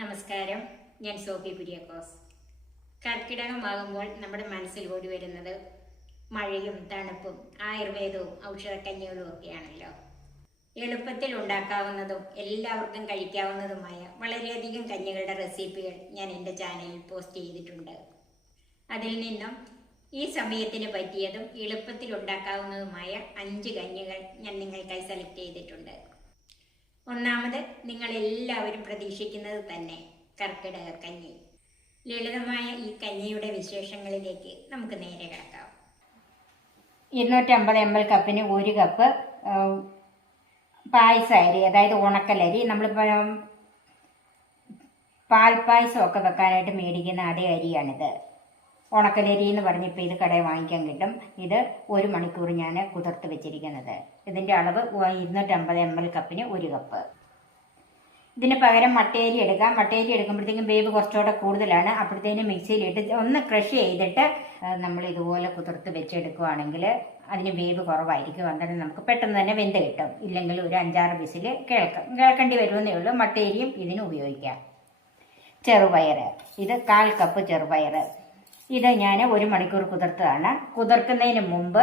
നമസ്കാരം, ഞാൻ സോഫി കുര്യാക്കോസ്. കർക്കിടകമാകുമ്പോൾ നമ്മുടെ മനസ്സിൽ ഓടി വരുന്നത് മഴയും തണുപ്പും ആയുർവേദവും ഔഷധക്കഞ്ഞികളും ഒക്കെയാണല്ലോ. എളുപ്പത്തിൽ ഉണ്ടാക്കാവുന്നതും എല്ലാവർക്കും കഴിക്കാവുന്നതുമായ വളരെയധികം കഞ്ഞികളുടെ റെസിപ്പികൾ ഞാൻ എൻ്റെ ചാനലിൽ പോസ്റ്റ് ചെയ്തിട്ടുണ്ട്. അതിൽ നിന്നും ഈ സമയത്തിന് പറ്റിയതും എളുപ്പത്തിൽ ഉണ്ടാക്കാവുന്നതുമായ 5 കഞ്ഞികൾ ഞാൻ നിങ്ങൾക്കായി സെലക്ട് ചെയ്തിട്ടുണ്ട്. ഒന്നാമത്, നിങ്ങൾ എല്ലാവരും പ്രതീക്ഷിക്കുന്നത് തന്നെ കർക്കിടക കഞ്ഞി. ലളിതമായ ഈ കഞ്ഞിയുടെ വിശേഷങ്ങളിലേക്ക് നമുക്ക് നേരെ കിടക്കാം. 250 ml കപ്പിന് 1 കപ്പ് പായസ അരി, അതായത് ഉണക്കലരി. നമ്മളിപ്പോൾ പാൽപ്പായസമൊക്കെ വെക്കാനായിട്ട് മേടിക്കുന്ന അതേ അരിയാണിത്. ഉണക്കലരി എന്ന് പറഞ്ഞിപ്പോൾ ഇത് കടയിൽ വാങ്ങിക്കാൻ കിട്ടും. ഇത് 1 മണിക്കൂർ ഞാൻ കുതിർത്ത് വെച്ചിരിക്കുന്നത്. ഇതിൻ്റെ അളവ് 250 ml കപ്പിന് 1 കപ്പ്. ഇതിന് പകരം മട്ടേരി എടുക്കാം. മട്ടേരി എടുക്കുമ്പോഴത്തേക്കും വേവ് കുറച്ചുകൂടെ കൂടുതലാണ്. അപ്പോഴത്തേനും മിക്സിയിലിട്ട് ഒന്ന് ക്രഷ് ചെയ്തിട്ട് നമ്മൾ ഇതുപോലെ കുതിർത്ത് വെച്ചെടുക്കുകയാണെങ്കിൽ അതിന് വേവ് കുറവായിരിക്കും. അന്നേരം നമുക്ക് പെട്ടെന്ന് തന്നെ വെന്ത് കിട്ടും. ഇല്ലെങ്കിൽ ഒരു 5-6 വിസിൽ കേൾക്കേണ്ടി വരുമെന്നേ ഉള്ളൂ. മട്ടേരിയും ഇതിന് ഉപയോഗിക്കാം. ചെറുപയർ, ഇത് 1/4 കപ്പ് ചെറുപയർ. ഇത് ഞാൻ 1 മണിക്കൂർ കുതിർത്തതാണ്. കുതിർക്കുന്നതിന് മുമ്പ്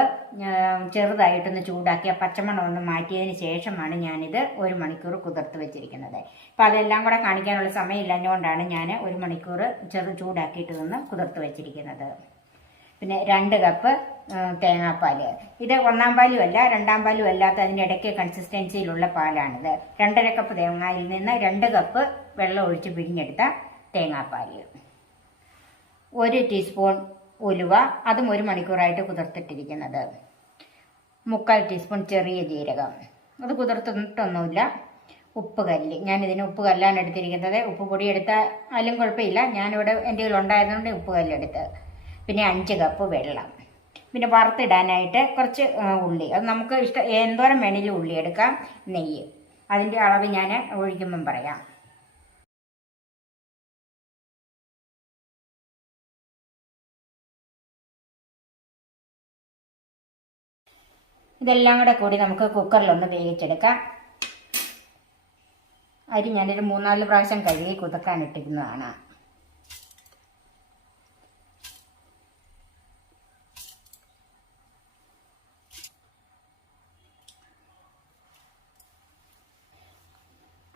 ചെറുതായിട്ടൊന്ന് ചൂടാക്കിയ പച്ചമണം ഒന്ന് മാറ്റിയതിന് ശേഷമാണ് ഞാനിത് 1 മണിക്കൂർ കുതിർത്ത് വെച്ചിരിക്കുന്നത്. അപ്പം അതെല്ലാം കൂടെ കാണിക്കാനുള്ള സമയമില്ലതുകൊണ്ടാണ് ഞാൻ 1 മണിക്കൂർ ചൂടാക്കിയിട്ട് നിന്ന് കുതിർത്ത് വെച്ചിരിക്കുന്നത്. പിന്നെ 2 കപ്പ് തേങ്ങാപ്പാൽ. ഇത് 1-ാം പാലും അല്ല 2-ാം പാലും അല്ലാത്ത അതിൻ്റെ ഇടയ്ക്ക് കൺസിസ്റ്റൻസിയിലുള്ള പാലാണിത്. 2.5 കപ്പ് തേങ്ങയിൽ നിന്ന് 2 കപ്പ് വെള്ളം ഒഴിച്ച് പിഴിഞ്ഞെടുത്ത തേങ്ങാപ്പാൽ. 1 ടീസ്പൂൺ ഉലുവ, അതും 1 മണിക്കൂറായിട്ട് കുതിർത്തിട്ടിരിക്കുന്നത്. 3/4 ടീസ്പൂൺ ചെറിയ ജീരകം, അത് കുതിർത്തിട്ടൊന്നുമില്ല. ഉപ്പ് കല്ല്, ഞാനിതിന് ഉപ്പ് കല്ലാണ് എടുത്തിരിക്കുന്നത്. ഉപ്പ് പൊടി എടുത്താലും കുഴപ്പമില്ല, ഞാനിവിടെ എൻ്റെ കയ്യിൽ ഉണ്ടായതുകൊണ്ട് ഉപ്പ് കല്ലെടുത്ത്. പിന്നെ 5 കപ്പ് വെള്ളം. പിന്നെ വറുത്തിടാനായിട്ട് കുറച്ച് ഉള്ളി, അത് നമുക്ക് എന്തോരം വേണമെങ്കിലും ഉള്ളി എടുക്കാം. നെയ്യ്, അതിൻ്റെ അളവ് ഞാൻ ഒഴിക്കുമ്പം പറയാം. ഇതെല്ലാം കൂടി നമുക്ക് കുക്കറിലൊന്ന് വേവിച്ചെടുക്കാം. അരി ഞാനൊരു 3-4 പ്രാവശ്യം കഴുകി കുതിർക്കാൻ ഇട്ടിരുന്നതാണ്.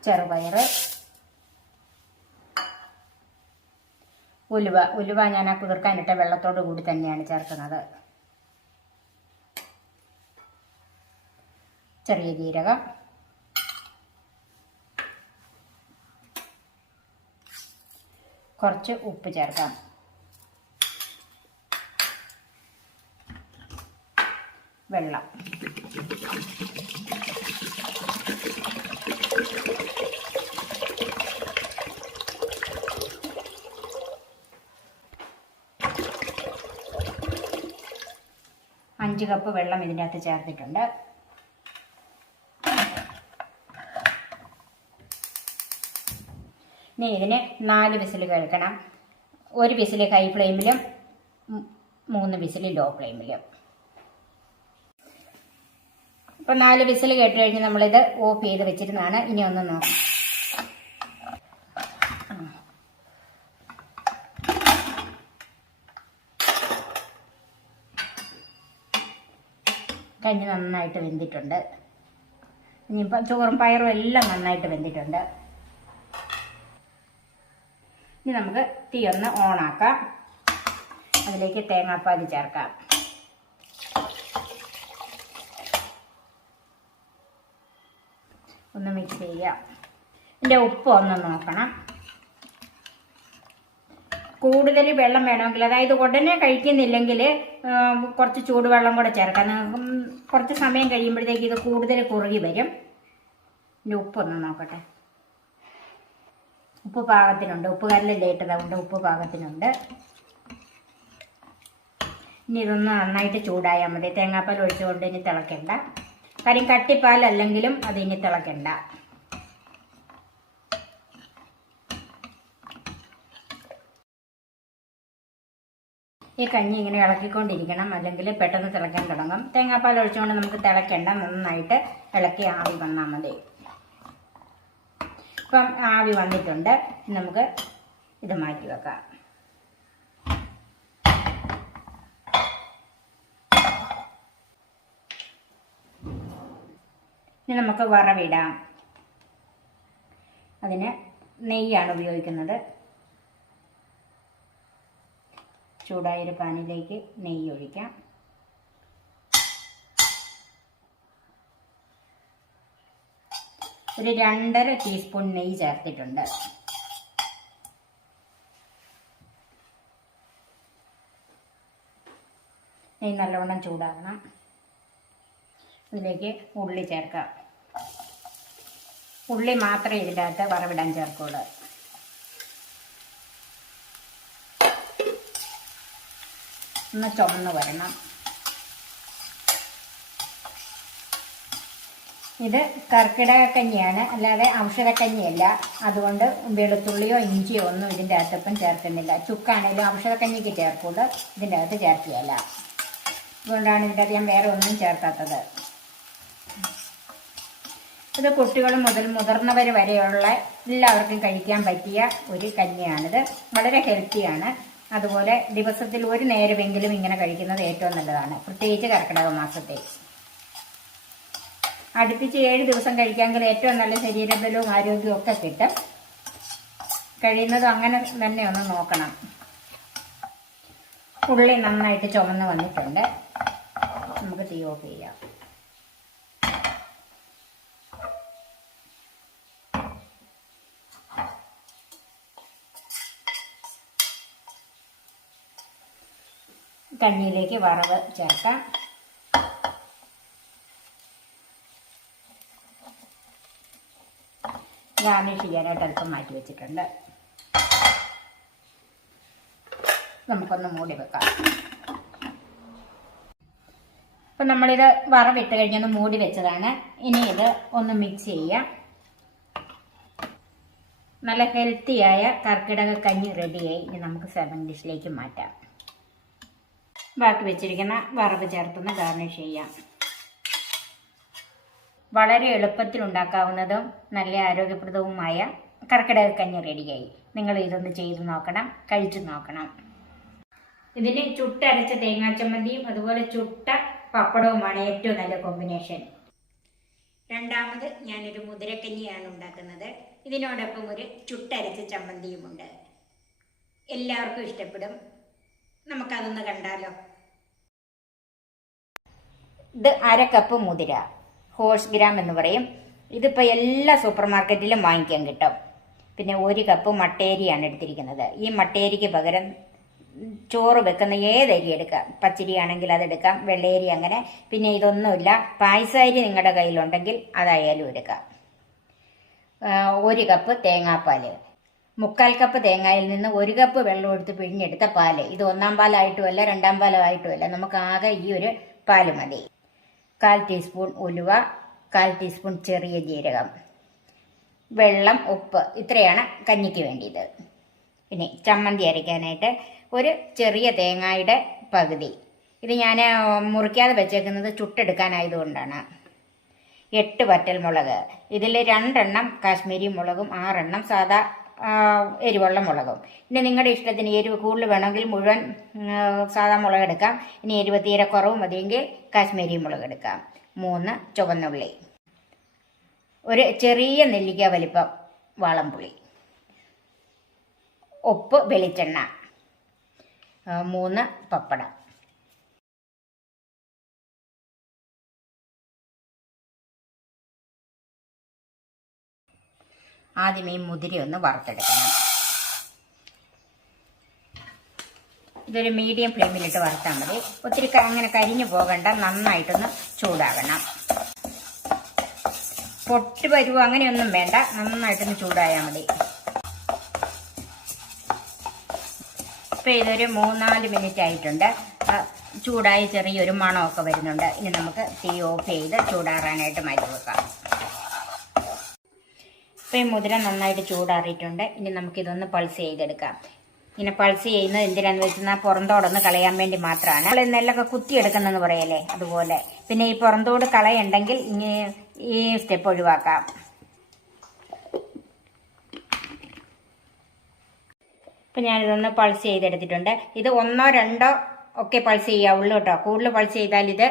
ചെറുപയർ, ഉലുവ ഞാൻ ആ കുതിർക്കാനിട്ട വെള്ളത്തോടു കൂടി തന്നെയാണ് ചേർക്കുന്നത്. ചെറിയ ജീരകം, കുറച്ച് ഉപ്പ് ചേർക്കാം. വെള്ളം, അഞ്ച് കപ്പ് വെള്ളം ഇതിൻ്റെ അകത്ത് ചേർത്തിട്ടുണ്ട്. ഇനി ഇതിന് 4 വിസിൽ കേൾക്കണം. 1 വിസിൽ ഹൈ ഫ്ലെയിമിലും 3 വിസിൽ ലോ ഫ്ലെയിമിലും. ഇപ്പോൾ 4 വിസിൽ കേട്ട് കഴിഞ്ഞ് നമ്മളിത് ഓഫ് ചെയ്ത് വെച്ചിരുന്നതാണ്. ഇനി ഒന്ന് നോക്കാം. കഞ്ഞി നന്നായിട്ട് വെന്തിട്ടുണ്ട്. ഇനിയിപ്പോൾ ചോറും പയറും എല്ലാം നന്നായിട്ട് വെന്തിട്ടുണ്ട്. ഇനി നമുക്ക് തീ ഒന്ന് ഓണാക്കാം. അതിലേക്ക് തേങ്ങാപ്പാൽ ചേർക്കാം. ഒന്ന് മിക്സ് ചെയ്യാം. ഇതിൻ്റെ ഉപ്പ് ഒന്ന് നോക്കണം. കൂടുതൽ വെള്ളം വേണമെങ്കിൽ, അതായത് ഉടനെ കഴിക്കുന്നില്ലെങ്കിൽ കുറച്ച് ചൂടുവെള്ളം കൂടെ ചേർക്കാം. കുറച്ച് സമയം കഴിയുമ്പോഴത്തേക്ക് ഇത് കൂടുതൽ കുറുകി വരും. ഇതിൻ്റെ ഉപ്പൊന്ന് നോക്കട്ടെ. ഉപ്പ് പാകത്തിനുണ്ട്. ഉപ്പ് കല്ലല്ലേ ഇട്ടതുകൊണ്ട് ഉപ്പ് പാകത്തിനുണ്ട്. ഇനി ഇതൊന്ന് നന്നായിട്ട് ചൂടായാൽ മതി. തേങ്ങാപ്പാൽ ഒഴിച്ചുകൊണ്ട് ഇനി തിളക്കണ്ട. കാര്യം കട്ടിപ്പാലല്ലെങ്കിലും അത് ഇനി തിളക്കണ്ട. ഈ കഞ്ഞി ഇങ്ങനെ ഇളക്കിക്കൊണ്ടിരിക്കണം, അല്ലെങ്കിൽ പെട്ടെന്ന് തിളയ്ക്കാൻ തുടങ്ങും. തേങ്ങാപ്പാൽ ഒഴിച്ചുകൊണ്ട് നമുക്ക് തിളയ്ക്കണ്ട, നന്നായിട്ട് ഇളക്കി ആവി വന്നാൽ മതി. ഇപ്പം ആവി വന്നിട്ടുണ്ട്. നമുക്ക് ഇത് മാറ്റി വെക്കാം. ഇനി നമുക്ക് വറവിടാം. അതിന് നെയ്യാണ് ഉപയോഗിക്കുന്നത്. ചൂടായൊരു പാനിലേക്ക് നെയ്യ് ഒഴിക്കാം. ഒരു 2.5 ടീസ്പൂൺ നെയ്യ് ചേർത്തിട്ടുണ്ട്. നെയ്യ് നല്ലവണ്ണം ചൂടാകണം. ഇതിലേക്ക് ഉള്ളി ചേർക്കാം. ഉള്ളി മാത്രമേ ഇതിൻ്റെ അകത്ത് വറവിടാൻ ചേർക്കുള്ളൂ. ഒന്ന് ചുമന്ന് വരണം. ഇത് കർക്കിടകക്കഞ്ഞിയാണ്, അല്ലാതെ ഔഷധക്കഞ്ഞിയല്ല. അതുകൊണ്ട് വെളുത്തുള്ളിയോ ഇഞ്ചിയോ ഒന്നും ഇതിൻ്റെ അകത്തിപ്പം ചേർക്കുന്നില്ല. ചുക്കാണെങ്കിലും ഔഷധക്കഞ്ഞിക്ക് ചേർക്കുള്ളൂ, ഇതിൻ്റെ അകത്ത് ചേർക്കുകയല്ല. അതുകൊണ്ടാണ് ഇതിൻ്റെ അകത്ത് ഞാൻ വേറെ ഒന്നും ചേർക്കാത്തത്. ഇത് കുട്ടികൾ മുതൽ മുതിർന്നവർ വരെയുള്ള എല്ലാവർക്കും കഴിക്കാൻ പറ്റിയ ഒരു കഞ്ഞിയാണിത്. വളരെ ഹെൽത്തിയാണ്. അതുപോലെ ദിവസത്തിൽ ഒരു നേരമെങ്കിലും ഇങ്ങനെ കഴിക്കുന്നത് ഏറ്റവും നല്ലതാണ്, പ്രത്യേകിച്ച് കർക്കിടക മാസത്തെ. അടുപ്പിച്ച് 7 ദിവസം കഴിക്കാമെങ്കിൽ ഏറ്റവും നല്ല ശരീരബലവും ആരോഗ്യവും ഒക്കെ കിട്ടും. കഴിയുന്നതും അങ്ങനെ തന്നെ ഒന്ന് നോക്കണം. ഉള്ളി നന്നായിട്ട് ചുമന്ന് വന്നിട്ടുണ്ട്. നമുക്ക് തീ ഓഫ് ചെയ്യാം. കഞ്ഞിയിലേക്ക് വറവ് ചേർക്കാം. ഗാർണിഷ് ചെയ്യാനായിട്ട് അല്പം മാറ്റി വെച്ചിട്ടുണ്ട്. നമുക്കൊന്ന് മൂടി വെക്കാം. അപ്പം നമ്മളിത് വറവിട്ട് കഴിഞ്ഞൊന്ന് മൂടി വെച്ചതാണ്. ഇനി ഇത് ഒന്ന് മിക്സ് ചെയ്യാം. നല്ല ഹെൽത്തിയായ കർക്കിടക കഞ്ഞി റെഡിയായി. ഇനി നമുക്ക് സെർവിംഗ് ഡിഷിലേക്ക് മാറ്റാം. ബാക്കി വെച്ചിരിക്കുന്ന വറവ് ചേർത്തൊന്ന് ഗാർണിഷ് ചെയ്യാം. വളരെ എളുപ്പത്തിൽ ഉണ്ടാക്കാവുന്നതും നല്ല ആരോഗ്യപ്രദവുമായ കർക്കിടകക്കഞ്ഞി റെഡിയായി. നിങ്ങൾ ഇതൊന്ന് ചെയ്ത് നോക്കണം, കഴിച്ചു നോക്കണം. ഇതിന് ചുട്ടരച്ച തേങ്ങാച്ചമ്മന്തിയും അതുപോലെ ചുട്ട പപ്പടവുമാണ് ഏറ്റവും നല്ല കോമ്പിനേഷൻ. രണ്ടാമത് ഞാനൊരു മുതിരക്കഞ്ഞിയാണ് ഉണ്ടാക്കുന്നത്. ഇതിനോടൊപ്പം ഒരു ചുട്ടരച്ച ചമ്മന്തിയുമുണ്ട്. എല്ലാവർക്കും ഇഷ്ടപ്പെടും. നമുക്കതൊന്ന് കണ്ടാലോ. ഇത് 1/2 കപ്പ് മുതിര, ഹോഴ്സ് ഗ്രാം എന്ന് പറയും. ഇതിപ്പോൾ എല്ലാ സൂപ്പർ മാർക്കറ്റിലും വാങ്ങിക്കാൻ കിട്ടും. പിന്നെ 1 കപ്പ് മട്ടേരിയാണ് എടുത്തിരിക്കുന്നത്. ഈ മട്ടേരിക്ക് പകരം ചോറ് വെക്കുന്ന ഏതരി എടുക്കാം. പച്ചരി ആണെങ്കിൽ അതെടുക്കാം, വെള്ളേരി അങ്ങനെ. പിന്നെ ഇതൊന്നുമില്ല, പായസരി നിങ്ങളുടെ കയ്യിലുണ്ടെങ്കിൽ അതായാലും എടുക്കാം. 1 കപ്പ് തേങ്ങാപ്പാൽ, 3/4 കപ്പ് തേങ്ങയിൽ നിന്ന് 1 കപ്പ് വെള്ളം എടുത്ത് പിഴിഞ്ഞെടുത്ത പാല്. ഇത് 1-ാം പാലായിട്ടുമല്ല 2-ാം പാലായിട്ടുമല്ല, നമുക്ക് ആകെ ഈ ഒരു പാല് മതി. 1/4 ടീസ്പൂൺ ഉലുവ, 1/4 ടീസ്പൂൺ ചെറിയ ജീരകം, വെള്ളം, ഉപ്പ്. ഇത്രയാണ് കഞ്ഞിക്ക് വേണ്ടിയത്. ഇനി ചമ്മന്തി അരയ്ക്കാനായിട്ട് ഒരു ചെറിയ തേങ്ങയുടെ പകുതി. ഇത് ഞാൻ മുറിക്കാതെ വെച്ചേക്കുന്നത് ചുട്ടെടുക്കാനായതുകൊണ്ടാണ്. 8 വറ്റൽമുളക്. ഇതിൽ 2 എണ്ണം കാശ്മീരി മുളകും 6 എണ്ണം സാദാ എരിവുള്ള മുളകും. ഇനി നിങ്ങളുടെ ഇഷ്ടത്തിന് എരിവ് കൂടുതൽ വേണമെങ്കിൽ മുഴുവൻ സാദാ മുളക് എടുക്കാം. ഇനി എരിവ് തീരെ കുറവ് മതിയെങ്കിൽ കാശ്മീരി മുളക് എടുക്കാം. 3 ചുവന്നുള്ളി, ഒരു ചെറിയ നെല്ലിക്ക വലിപ്പം വാളംപുളി, ഉപ്പ്, വെളിച്ചെണ്ണ, 3 പപ്പടം. ആദ്യം ഈ മുതിര ഒന്ന് വറുത്തെടുക്കണം. ഇതൊരു മീഡിയം ഫ്ലെയിമിലിട്ട് വറുത്താൽ മതി. ഒത്തിരി അങ്ങനെ കരിഞ്ഞു പോകണ്ട, നന്നായിട്ടൊന്ന് ചൂടാകണം. പൊട്ട് പരുവോ അങ്ങനെയൊന്നും വേണ്ട, നന്നായിട്ടൊന്ന് ചൂടായാൽ മതി. ഇപ്പം ഇതൊരു 3-4 മിനിറ്റ് ആയിട്ടുണ്ട്. ചൂടായി ചെറിയൊരു മണമൊക്കെ വരുന്നുണ്ട്. ഇനി നമുക്ക് തീ ഓഫ് ചെയ്ത് ചൂടാറാനായിട്ട് മാറ്റി വെക്കാം. ഇപ്പം ഈ മുതിര നന്നായിട്ട് ചൂടാറിയിട്ടുണ്ട്. ഇനി നമുക്കിതൊന്ന് പൾസ് ചെയ്തെടുക്കാം. ഇങ്ങനെ പൾസ് ചെയ്യുന്നത് എന്തിനാന്ന് വെച്ചാൽ പുറന്തോടൊന്ന് കളയാൻ വേണ്ടി മാത്രമാണ്. നമ്മൾ നെല്ലൊക്കെ കുത്തിയെടുക്കുന്നെന്ന് പറയല്ലേ, അതുപോലെ. പിന്നെ ഈ പുറന്തോട് കളയുണ്ടെങ്കിൽ ഇനി ഈ സ്റ്റെപ്പ് ഒഴിവാക്കാം. ഇപ്പം ഞാനിതൊന്ന് പൾസ് ചെയ്തെടുത്തിട്ടുണ്ട്. ഇത് 1 2 ഒക്കെ പൾസ് ചെയ്യാവുള്ളൂ കേട്ടോ. കൂടുതൽ പൾസ് ചെയ്താൽ ഇത്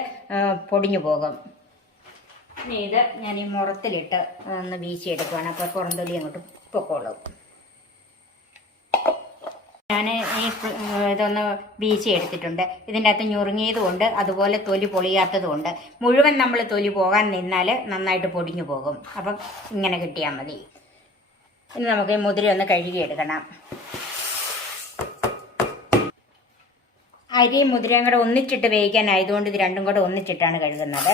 പൊടിഞ്ഞു പോകും. ഇനി ഇത് ഞാൻ ഈ മുറത്തിലിട്ട് ഒന്ന് വീശിയെടുക്കുകയാണ്. അപ്പോൾ പുറന്തൊലി അങ്ങോട്ട് പൊക്കോളും. ഞാൻ ഈ ഇതൊന്ന് വീശി എടുത്തിട്ടുണ്ട്. ഇതിൻ്റെ അകത്ത് ഞുറുങ്ങിയതുകൊണ്ട് അതുപോലെ തൊലി പൊളിയാത്തതുകൊണ്ട് മുഴുവൻ നമ്മൾ തൊലി പോകാൻ നിന്നാൽ നന്നായിട്ട് പൊടിഞ്ഞു പോകും. അപ്പം ഇങ്ങനെ കിട്ടിയാൽ മതി. ഇനി നമുക്ക് ഈ മുതിര ഒന്ന് കഴുകിയെടുക്കണം. അരിയും മുതിരയും കൂടെ ഒന്നിച്ചിട്ട് വേവിക്കാനായതുകൊണ്ട് ഇത് രണ്ടും കൂടെ ഒന്നിച്ചിട്ടാണ് കഴുകുന്നത്.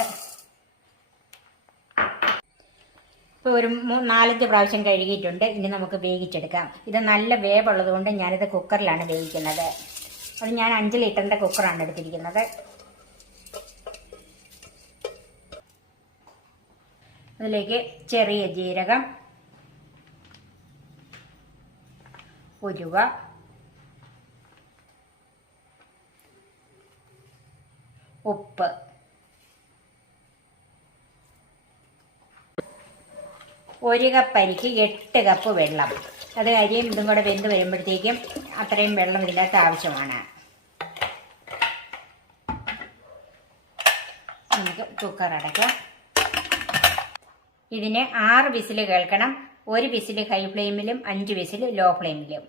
ഇപ്പോൾ ഒരു 4-5 പ്രാവശ്യം കഴുകിയിട്ടുണ്ട്. ഇനി നമുക്ക് വേവിച്ചെടുക്കാം. ഇത് നല്ല വേവുള്ളത് കൊണ്ട് ഞാനിത് കുക്കറിലാണ് വേവിക്കുന്നത്. അത് ഞാൻ 5 ലിറ്ററിൻ്റെ കുക്കറാണ് എടുത്തിരിക്കുന്നത്. അതിലേക്ക് ചെറിയ ജീരകം, ഉലുവ, ഉപ്പ്, ഒരു കപ്പ് അരിക്ക് 8 കപ്പ് വെള്ളം. അത് അരിയും ഇതും കൂടെ വെന്ത് വരുമ്പോഴത്തേക്കും അത്രയും വെള്ളം ഇതിനകത്ത് ആവശ്യമാണ്. നമുക്ക് കുക്കർ അടയ്ക്കാം. ഇതിന് 6 വിസിൽ കേൾക്കണം. 1 വിസിൽ ഹൈ ഫ്ലെയിമിലും 5 വിസിൽ ലോ ഫ്ലെയിമിലും.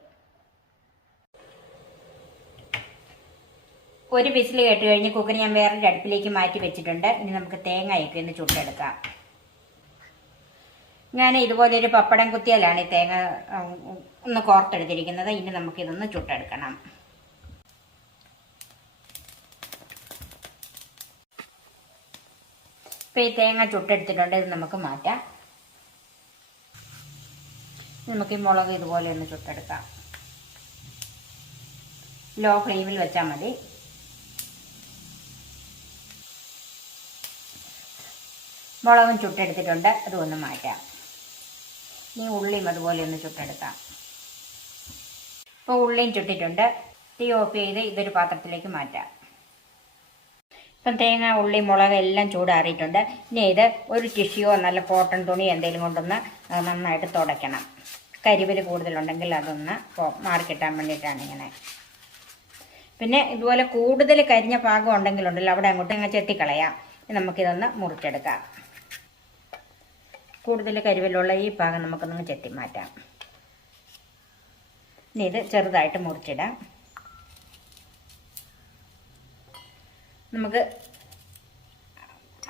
1 വിസിൽ കേട്ട് കഴിഞ്ഞ് കുക്കർ ഞാൻ വേറൊരു അടുപ്പിലേക്ക് മാറ്റി വെച്ചിട്ടുണ്ട്. ഇനി നമുക്ക് തേങ്ങയൊക്കെ ഒന്ന് ചുട്ടെടുക്കാം. ഞാൻ ഇതുപോലൊരു പപ്പടം കുത്തിയാലാണ് ഈ തേങ്ങ ഒന്ന് കോർത്തെടുത്തിരിക്കുന്നത്. ഇനി നമുക്കിതൊന്ന് ചുട്ടെടുക്കണം. ഇപ്പം ഈ തേങ്ങ ചുട്ടെടുത്തിട്ടുണ്ട്. ഇത് നമുക്ക് മാറ്റാം. നമുക്ക് ഈ മുളക് ഇതുപോലെ ഒന്ന് ചുട്ടെടുക്കാം. ലോ ഫ്ലെയിമിൽ വെച്ചാൽ മതി. മുളകും ചുട്ടെടുത്തിട്ടുണ്ട്. അതൊന്ന് മാറ്റാം. ഇനി ഉള്ളിയും അതുപോലെ ഒന്ന് ചുട്ടെടുക്കാം. ഇപ്പോൾ ഉള്ളിയും ചുട്ടിട്ടുണ്ട്. തീ ഓഫ് ചെയ്ത് ഇതൊരു പാത്രത്തിലേക്ക് മാറ്റാം. ഇപ്പം തേങ്ങ, ഉള്ളി, മുളക് എല്ലാം ചൂടാറിയിട്ടുണ്ട്. ഇനി ഇത് ഒരു ടിഷ്യോ നല്ല കോട്ടൺ തുണി എന്തെങ്കിലും കൊണ്ടൊന്ന് നന്നായിട്ട് തുടയ്ക്കണം. കരിവിൽ കൂടുതലുണ്ടെങ്കിൽ അതൊന്ന് മാറിക്കിട്ടാൻ വേണ്ടിയിട്ടാണ് ഇങ്ങനെ. പിന്നെ ഇതുപോലെ കൂടുതൽ കരിഞ്ഞ പാകം ഉണ്ടെങ്കിലുണ്ടല്ലോ അവിടെ അങ്ങോട്ട് ഇങ്ങനെ ചെത്തിക്കളയാം. നമുക്കിതൊന്ന് മുറിച്ചെടുക്കാം. കൂടുതൽ കരിവിലുള്ള ഈ ഭാഗം നമുക്കൊന്ന് ചെത്തി മാറ്റാം. ഇനി ഇത് ചെറുതായിട്ട് മുറിച്ചിടാം. നമുക്ക്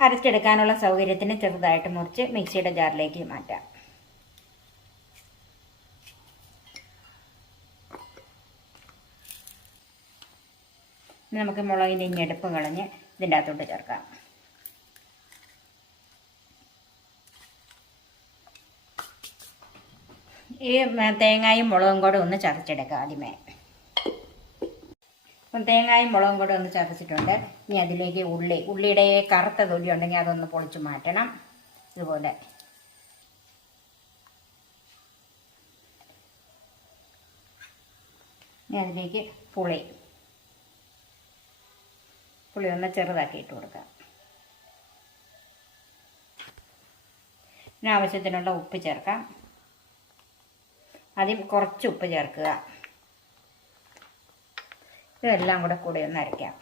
അരച്ചെടുക്കാനുള്ള സൗകര്യത്തിന് ചെറുതായിട്ട് മുറിച്ച് മിക്സിയുടെ ജാറിലേക്ക് മാറ്റാം. ഇനി നമുക്ക് മുളകിൻ്റെ ഞെടുപ്പ് കളഞ്ഞ് ഇതിൻ്റെ അകത്തോട്ട് ചേർക്കാം. ഈ തേങ്ങയും മുളകും കൂടെ ഒന്ന് ചതച്ചെടുക്കാം ആദ്യമേ. അപ്പം തേങ്ങയും മുളകും കൂടെ ഒന്ന് ചതച്ചിട്ടുണ്ട്. ഇനി അതിലേക്ക് ഉള്ളിയുടെ കറുത്ത തൊലി ഉണ്ടെങ്കിൽ അതൊന്ന് പൊളിച്ച് മാറ്റണം. ഇതുപോലെ ഇനി അതിലേക്ക് പുളി ഒന്ന് ചെറുതാക്കി ഇട്ട് കൊടുക്കാം. പിന്നെ ആവശ്യത്തിനുള്ള ഉപ്പ് ചേർക്കാം. ആദ്യം കുറച്ച് ഉപ്പ് ചേർക്കുക. ഇതെല്ലാം കൂടെ ഒന്ന് അരയ്ക്കാം.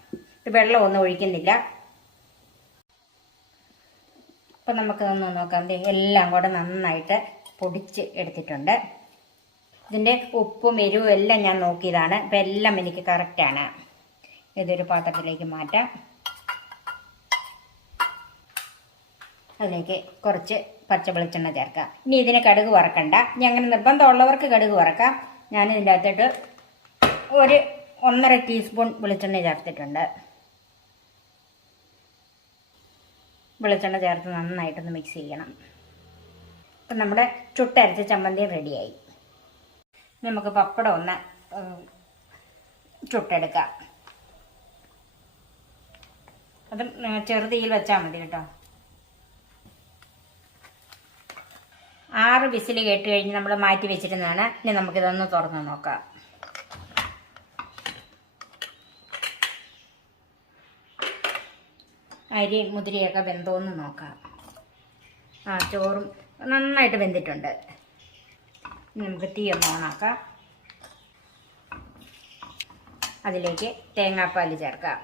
ഇത് വെള്ളമൊന്നും ഒഴിക്കുന്നില്ല. അപ്പം നമുക്കൊന്ന് നോക്കാം. എല്ലാം കൂടെ നന്നായിട്ട് പൊടിച്ച് എടുത്തിട്ടുണ്ട്. ഇതിൻ്റെ ഉപ്പും എരിവും എല്ലാം ഞാൻ നോക്കിയതാണ്. അപ്പം എല്ലാം എനിക്ക് കറക്റ്റാണ്. ഇതൊരു പാത്രത്തിലേക്ക് മാറ്റാം. അതിലേക്ക് കുറച്ച് പച്ച വെളിച്ചെണ്ണ ചേർക്കാം. ഇനി ഇതിന് കടുക് വറക്കണ്ട. ഇനി അങ്ങനെ നിർബന്ധമുള്ളവർക്ക് കടുക് വറക്കാം. ഞാൻ ഇതിൻ്റെ അകത്തോട്ട് ഒരു 1.5 ടീസ്പൂൺ വെളിച്ചെണ്ണ ചേർത്തിട്ടുണ്ട്. വെളിച്ചെണ്ണ ചേർത്ത് നന്നായിട്ടൊന്ന് മിക്സ് ചെയ്യണം. അപ്പം നമ്മുടെ ചുട്ടരച്ച ചമ്മന്തി റെഡിയായി. നമുക്ക് പപ്പടം ഒന്ന് ചുട്ടെടുക്കാം. അത് ചെറുതീയിൽ വെച്ചാൽ മതി കേട്ടോ. 6 വിസിൽ കേട്ട് കഴിഞ്ഞ് നമ്മൾ മാറ്റി വെച്ചിരുന്നതാണ്. ഇനി നമുക്കിതൊന്ന് തുറന്ന് നോക്കാം. അരി മുതിരയൊക്കെ വെന്തോന്ന് നോക്കാം. ചോറും നന്നായിട്ട് വെന്തിട്ടുണ്ട്. നമുക്ക് തീ ഒന്ന് ഓണാക്കാം. അതിലേക്ക് തേങ്ങാപ്പാൽ ചേർക്കാം.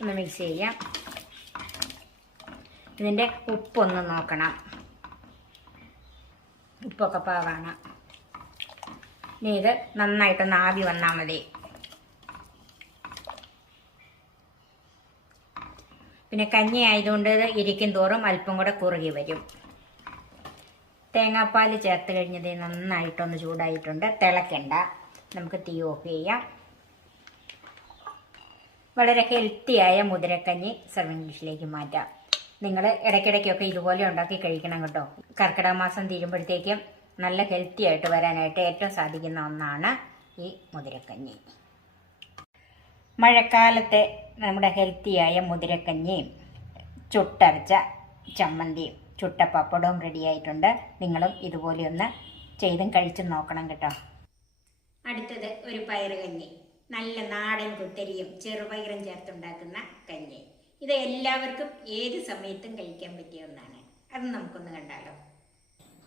ഒന്ന് മിക്സ് ചെയ്യാം. ഇതിൻ്റെ ഉപ്പൊന്ന് നോക്കണം, ഉപ്പൊക്കെ പാകാണ്. ഇനി ഇത് നന്നായിട്ടൊന്ന് ആവി വന്നാൽ മതി. പിന്നെ കഞ്ഞി ആയതുകൊണ്ട് ഇരിക്കും തോറും അല്പം കൂടെ കുറുകി വരും. തേങ്ങാപ്പാൽ ചേർത്ത് കഴിഞ്ഞത് നന്നായിട്ടൊന്ന് ചൂടായിട്ടുണ്ട്. തിളക്കണ്ട, നമുക്ക് തീ ഓഫ് ചെയ്യാം. വളരെ ഹെൽത്തിയായ മുതിരക്കഞ്ഞി സർവിംഗ് ഡിഷിലേക്ക് മാറ്റാം. നിങ്ങൾ ഇടയ്ക്കിടയ്ക്കൊക്കെ ഇതുപോലെ ഉണ്ടാക്കി കഴിക്കണം കേട്ടോ. കർക്കിടക മാസം തീരുമ്പോഴത്തേക്കും നല്ല ഹെൽത്തി ആയിട്ട് വരാനായിട്ട് ഏറ്റവും സാധിക്കുന്ന ഒന്നാണ് ഈ മുതിരക്കഞ്ഞി. മഴക്കാലത്തെ നമ്മുടെ ഹെൽത്തിയായ മുതിരക്കഞ്ഞിയും ചുട്ടരച്ച ചമ്മന്തിയും ചുട്ട പപ്പടവും റെഡിയായിട്ടുണ്ട്. നിങ്ങളും ഇതുപോലെ ഒന്ന് ചെയ്തും കഴിച്ചും നോക്കണം കേട്ടോ. അടുത്തത് ഒരു പയറുകഞ്ഞി, നല്ല നാടൻ കുത്തരിയും ചെറുപയറും ചേർത്തുണ്ടാക്കുന്ന കഞ്ഞി. ഇത് എല്ലാവർക്കും ഏത് സമയത്തും കഴിക്കാൻ പറ്റിയ ഒന്നാണ്. അത് നമുക്കൊന്ന് കണ്ടാലോ.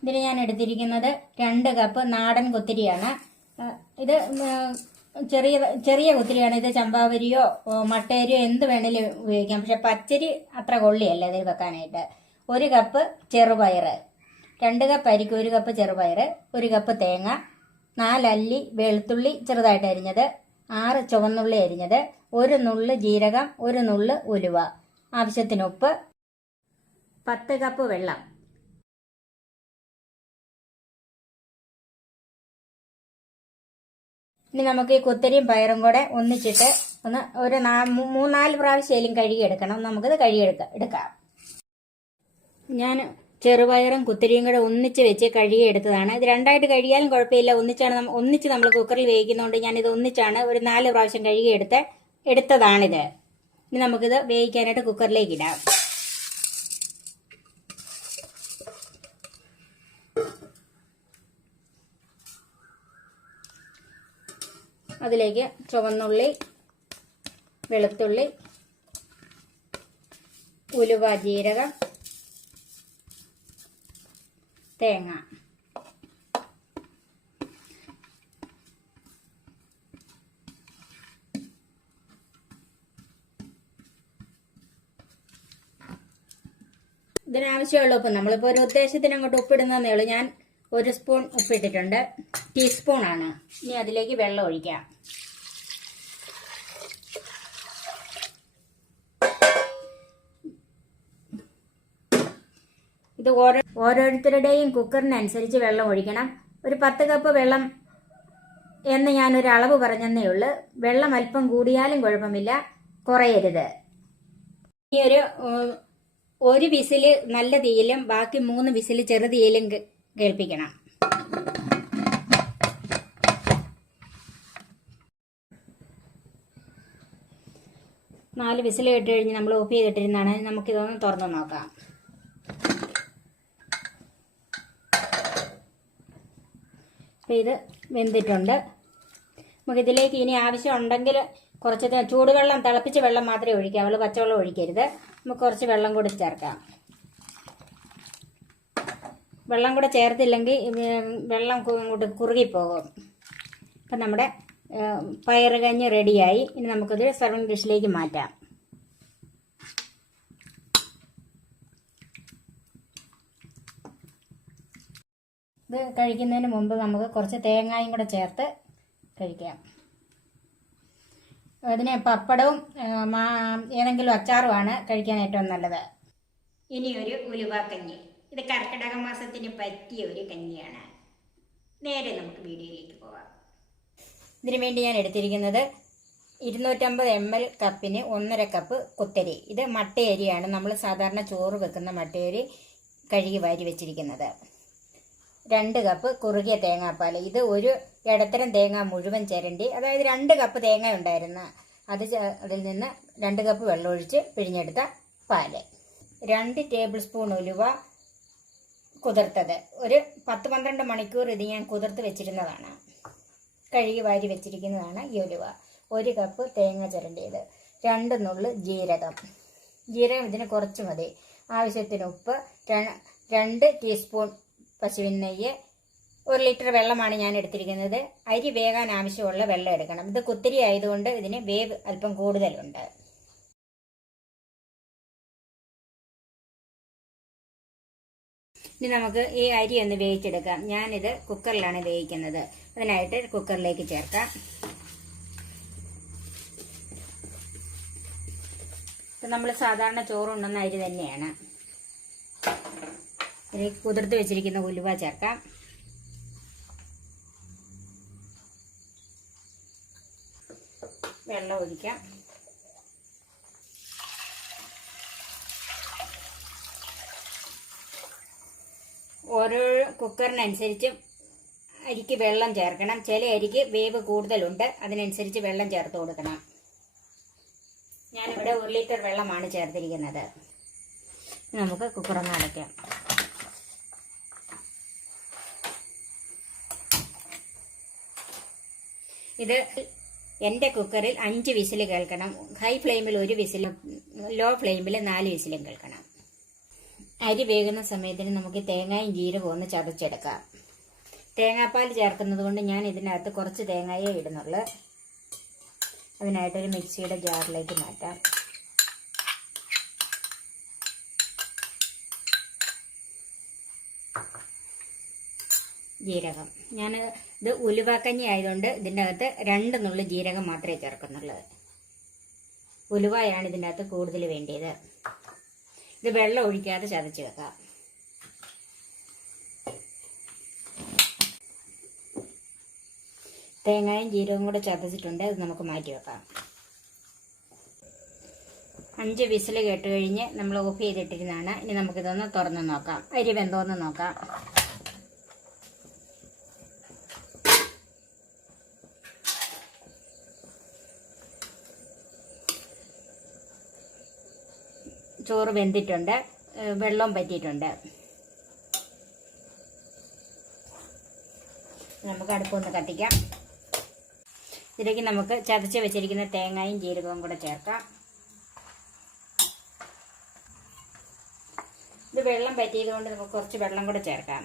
ഇതിന് ഞാൻ എടുത്തിരിക്കുന്നത് 2 കപ്പ് നാടൻ കുത്തിരിയാണ്. ഇത് ചെറിയ കുത്തിരിയാണ്. ഇത് ചമ്പാവരിയോ മട്ടയരിയോ എന്ത് വേണേലും ഉപയോഗിക്കാം. പക്ഷെ പച്ചരി അത്ര കൊള്ളിയല്ല ഇതിൽ വെക്കാനായിട്ട്. 1 കപ്പ് ചെറുപയർ, 2 കപ്പ് അരിക്ക് 1 കപ്പ് ചെറുപയർ, 1 കപ്പ് തേങ്ങ, 4 അല്ലി വെളുത്തുള്ളി ചെറുതായിട്ട് അരിഞ്ഞത്, 6 ചുവന്നുള്ളി അരിഞ്ഞത്, 1 നുള്ള് ജീരകം, 1 നുള്ള് ഉലുവ, ആവശ്യത്തിന് ഉപ്പ്, 10 കപ്പ് വെള്ളം. ഇനി നമുക്ക് ഈ കുത്തരിയും പയറും കൂടെ ഒന്നിച്ചിട്ട് ഒന്ന് ഒരു 3-4 പ്രാവശ്യം കഴുകിയെടുക്കണം. നമുക്കിത് എടുക്കാം. ഞാൻ ചെറുപയറും കുത്തരിയും കൂടെ ഒന്നിച്ച് വെച്ച് കഴുകിയെടുത്തതാണ്. ഇത് രണ്ടായിട്ട് കഴുകിയാലും കുഴപ്പമില്ല. ഒന്നിച്ച് നമ്മൾ കുക്കറിൽ വേവിക്കുന്നതുകൊണ്ട് ഞാനിത് ഒന്നിച്ചാണ് ഒരു 4 പ്രാവശ്യം എടുത്തതാണിത്. ഇനി നമുക്കിത് വേവിക്കാനായിട്ട് കുക്കറിലേക്ക് ഇടാം. അതിലേക്ക് ചുവന്നുള്ളി, വെളുത്തുള്ളി, ഉലുവ, ജീരകം, തേങ്ങ, ഇതിനാവശ്യമുള്ള ഉപ്പ് നമ്മളിപ്പോൾ ഒരു ഉദ്ദേശത്തിന് അങ്ങോട്ട് ഉപ്പിടുന്നതേ ഉള്ളൂ. ഞാൻ 1 സ്പൂൺ ഉപ്പിട്ടിട്ടുണ്ട്, ടീസ്പൂണാണ്. ഇനി അതിലേക്ക് വെള്ളം ഒഴിക്കാം. ഇത് ഓരോരുത്തരുടെയും കുക്കറിനനുസരിച്ച് വെള്ളം ഒഴിക്കണം. ഒരു 10 കപ്പ് വെള്ളം എന്ന് ഞാനൊരു അളവ് പറഞ്ഞതേ ഉള്ളൂ. വെള്ളം അല്പം കൂടിയാലും കുഴപ്പമില്ല, കുറയരുത്. ഇനി ഒരു വിസില് നല്ല തീയിലും ബാക്കി 3 വിസില് ചെറു തീയിലും കേൾപ്പിക്കണം. നാല് വിസിൽ കേട്ട് കഴിഞ്ഞ് നമ്മൾ ഓഫ് ചെയ്തിട്ടിരുന്നാണ്. നമുക്കിതൊന്ന് തുറന്ന് നോക്കാം. അപ്പം ഇത് വെന്തിട്ടുണ്ട്. നമുക്കിതിലേക്ക് ഇനി ആവശ്യം ഉണ്ടെങ്കിൽ കുറച്ച് ചൂടുവെള്ളം, തിളപ്പിച്ച വെള്ളം മാത്രമേ ഒഴിക്കാവുള്ളൂ, പച്ചവെള്ളം ഒഴിക്കരുത്. നമുക്ക് കുറച്ച് വെള്ളം കൂടി ചേർക്കാം. വെള്ളം കൂടെ ചേർത്തില്ലെങ്കിൽ വെള്ളം ഇങ്ങോട്ട് കുറുകിപ്പോകും. അപ്പം നമ്മുടെ പയറുകഞ്ഞി റെഡിയായി. ഇനി നമുക്കിത് സർവിംഗ് ഡിഷിലേക്ക് മാറ്റാം. ഇത് കഴിക്കുന്നതിന് മുമ്പ് നമുക്ക് കുറച്ച് തേങ്ങായും കൂടെ ചേർത്ത് കഴിക്കാം. അതിന് പപ്പടവും ഏതെങ്കിലും അച്ചാറുമാണ് കഴിക്കാൻ ഏറ്റവും നല്ലത്. ഇനി ഒരു ഉലുവാക്കഞ്ഞി. ഇത് കർക്കിടക മാസത്തിന് പറ്റിയ ഒരു കഞ്ഞിയാണ്. നേരെ നമുക്ക് വീഡിയോയിലേക്ക് പോകാം. ഇതിനു വേണ്ടി ഞാൻ എടുത്തിരിക്കുന്നത് 250 ml കപ്പിന് 1.5 കപ്പ് കുത്തരി. ഇത് മട്ടയരിയാണ്, നമ്മൾ സാധാരണ ചോറ് വെക്കുന്ന മട്ടയരി കഴുകി വാരി വെച്ചിരിക്കുന്നത്. 2 കപ്പ് കുറുകിയ തേങ്ങാപ്പാൽ. ഇത് ഒരു ഇടത്തരം തേങ്ങ മുഴുവൻ ചിരണ്ടി, അതായത് 2 കപ്പ് തേങ്ങ ഉണ്ടായിരുന്ന അതിൽ നിന്ന് 2 കപ്പ് വെള്ളമൊഴിച്ച് പിഴിഞ്ഞെടുത്ത പാല്. 2 ടേബിൾ സ്പൂൺ ഉലുവ കുതിർത്തത്. ഒരു 10-12 മണിക്കൂർ ഇത് ഞാൻ കുതിർത്ത് വെച്ചിരുന്നതാണ്, കഴുകി വാരി വെച്ചിരിക്കുന്നതാണ് ഈ ഉലുവ. 1 കപ്പ് തേങ്ങ ചിരണ്ടിയത്, 2 നുള്ള് ജീരകം. ജീരകം ഇതിന് കുറച്ച് മതി. ആവശ്യത്തിന് ഉപ്പ്, 2 ടീസ്പൂൺ പശുവിൻ നെയ്യ്, 1 ലിറ്റർ വെള്ളമാണ് ഞാൻ എടുത്തിരിക്കുന്നത്. അരി വേകാൻ ആവശ്യമുള്ള വെള്ളം എടുക്കണം. ഇത് കുത്തിരി ആയതുകൊണ്ട് ഇതിന് വേവ് അല്പം കൂടുതലുണ്ട്. ഇനി നമുക്ക് ഈ അരി ഒന്ന് വേവിച്ചെടുക്കാം. ഞാനിത് കുക്കറിലാണ് വേവിക്കുന്നത്. അതിനായിട്ട് കുക്കറിലേക്ക് ചേർക്കാം. ഇത് നമ്മൾ സാധാരണ ചോറുണ്ണുന്ന അരി തന്നെയാണ്. ഇതിലേക്ക് കുതിർത്ത് വെച്ചിരിക്കുന്ന ഉലുവ ചേർക്കാം. വെള്ളം ഒഴിക്കാം. ഓരോ കുക്കറിനനുസരിച്ച് അരിക്ക് വെള്ളം ചേർക്കണം. ചില അരിക്ക് വേവ് കൂടുതലുണ്ട്, അതിനനുസരിച്ച് വെള്ളം ചേർത്ത് കൊടുക്കണം. ഞാനിവിടെ 1 ലിറ്റർ വെള്ളമാണ് ചേർത്തിരിക്കുന്നത്. നമുക്ക് കുക്കറൊന്ന് അടയ്ക്കാം. ഇത് എൻ്റെ കുക്കറിൽ 5 വിസിൽ കേൾക്കണം. ഹൈ ഫ്ലെയിമിൽ 1 വിസിലും ലോ ഫ്ലെയിമിൽ 4 വിസിലും കേൾക്കണം. അരി വേകുന്ന സമയത്തിന് നമുക്ക് തേങ്ങയും ജീരകവും ഒന്ന് ചതച്ചെടുക്കാം. തേങ്ങാപ്പാൽ ചേർക്കുന്നത് കൊണ്ട് ഞാൻ ഇതിനകത്ത് കുറച്ച് തേങ്ങയെ ഇടുന്നുള്ളൂ. അതിനായിട്ടൊരു മിക്സിയുടെ ജാറിലേക്ക് മാറ്റാം. ജീരകം, ഞാൻ ഇത് ഉലുവാക്കഞ്ഞി ആയതുകൊണ്ട് ഇതിൻ്റെ അകത്ത് 2 നുള്ളി ജീരകം മാത്രമേ ചേർക്കുന്നുള്ളൂ. ഉലുവയാണ് ഇതിൻ്റെ അകത്ത് കൂടുതൽ വേണ്ടിയത്. ഇത് വെള്ളം ഒഴിക്കാതെ ചതച്ച് വെക്കാം. തേങ്ങയും ജീരകവും കൂടെ ചതച്ചിട്ടുണ്ട്. അത് നമുക്ക് മാറ്റി വെക്കാം. 5 വിസിൽ കേട്ട് കഴിഞ്ഞ് നമ്മൾ ഓഫ് ചെയ്തിട്ടിരുന്നതാണ്. ഇനി നമുക്കിതൊന്ന് തുറന്ന് നോക്കാം. അരി വെന്തോന്ന് നോക്കാം. ചോറ് വെന്തിട്ടുണ്ട്, വെള്ളം പറ്റിയിട്ടുണ്ട്. നമുക്ക് അടുപ്പൊന്ന് കത്തിക്കാം. ഇതിലേക്ക് നമുക്ക് ചതച്ച് വെച്ചിരിക്കുന്ന തേങ്ങയും ജീരകവും കൂടെ ചേർക്കാം. ഇത് വെള്ളം പറ്റിയത് കൊണ്ട് നമുക്ക് കുറച്ച് വെള്ളം കൂടെ ചേർക്കാം.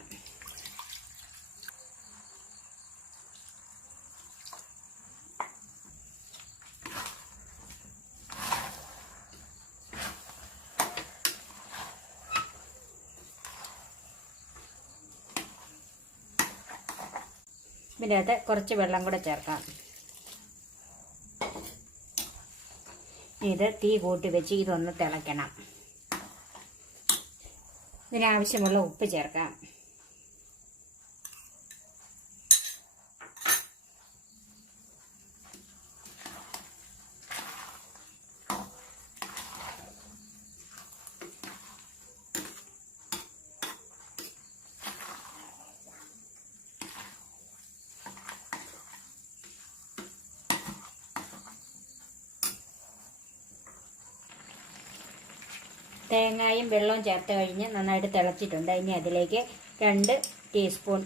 ഇതിൻ്റെ അകത്ത് കുറച്ച് വെള്ളം കൂടെ ചേർക്കാം. ഇത് തീ കൂട്ടി വെച്ച് ഇതൊന്ന് തിളയ്ക്കണം. ഇതിനാവശ്യമുള്ള ഉപ്പ് ചേർക്കാം. തേങ്ങയും വെള്ളവും ചേർത്ത് കഴിഞ്ഞ് നന്നായിട്ട് തിളച്ചിട്ടുണ്ട്. ഇനി അതിലേക്ക് 2 ടീസ്പൂൺ